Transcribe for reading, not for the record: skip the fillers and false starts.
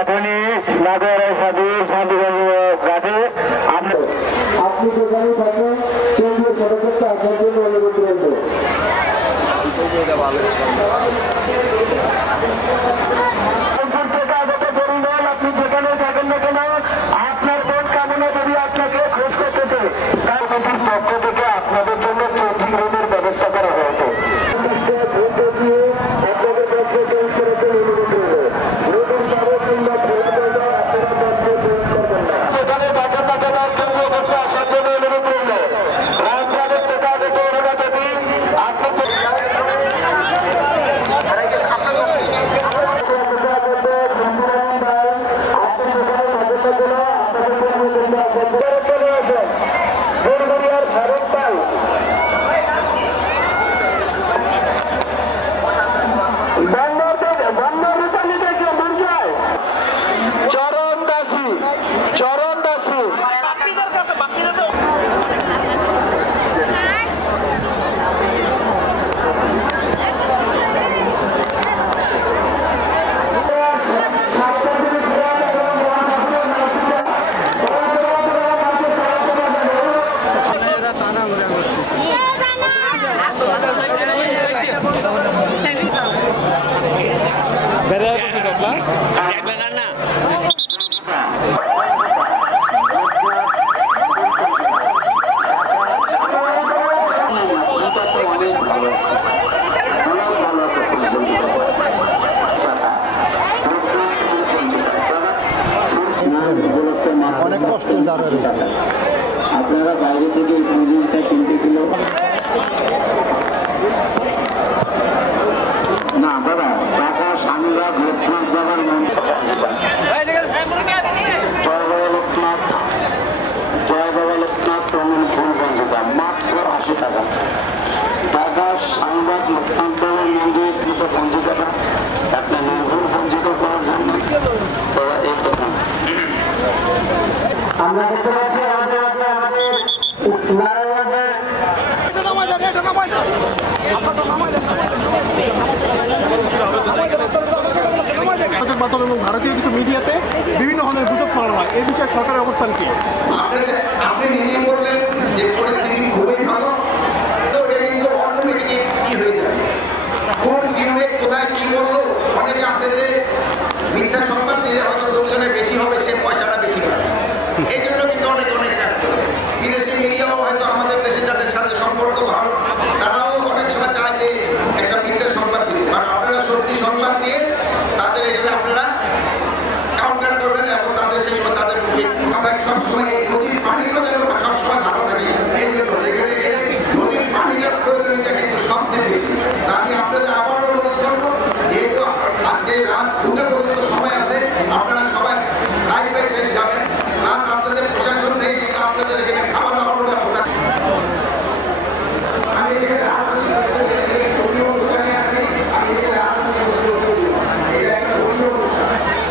এখনই নগরের সাথে শান্তিগঞ্জ ঘাটে আপনি যেখানে থাকবেন কেন্দ্রীয় সদস্যকে আসার জন্য অনুরোধ রইল। আপনি যেখানে থাকেন না কেন আপনার বোন কামনা যদি আপনাকে খোঁজ করতেছে তার পক্ষ থেকে আপনাদের জন্য চেঞ্জিং রুমের ব্যবস্থা করা হয়েছে। আপনারা বাইরে থেকে এই পুঁজিটা কিনতে দিল না দাদা টাকা স্বামীরা লোকনাথ যাবার জয় বাবা লোকনাথ প্রমাণ ফুল পঞ্জিকা মাত্র 80 টাকা। টাকা সাংবাদ লোকনাথ বাবার মন্দির 250 টাকা। আপনার নির্ভুল পঞ্জিকা করার জন্য এই কথা আমরা দেখতে পাচ্ছি আমাদের এবং ভারতীয় কিছু মিডিয়াতে বিভিন্ন ধরনের গুজব ছড়ানো হয়। এই বিষয়ে সরকারের অবস্থান কি? আপনি নিজেই বললেন যে পরিস্থিতি খুবই ভালো।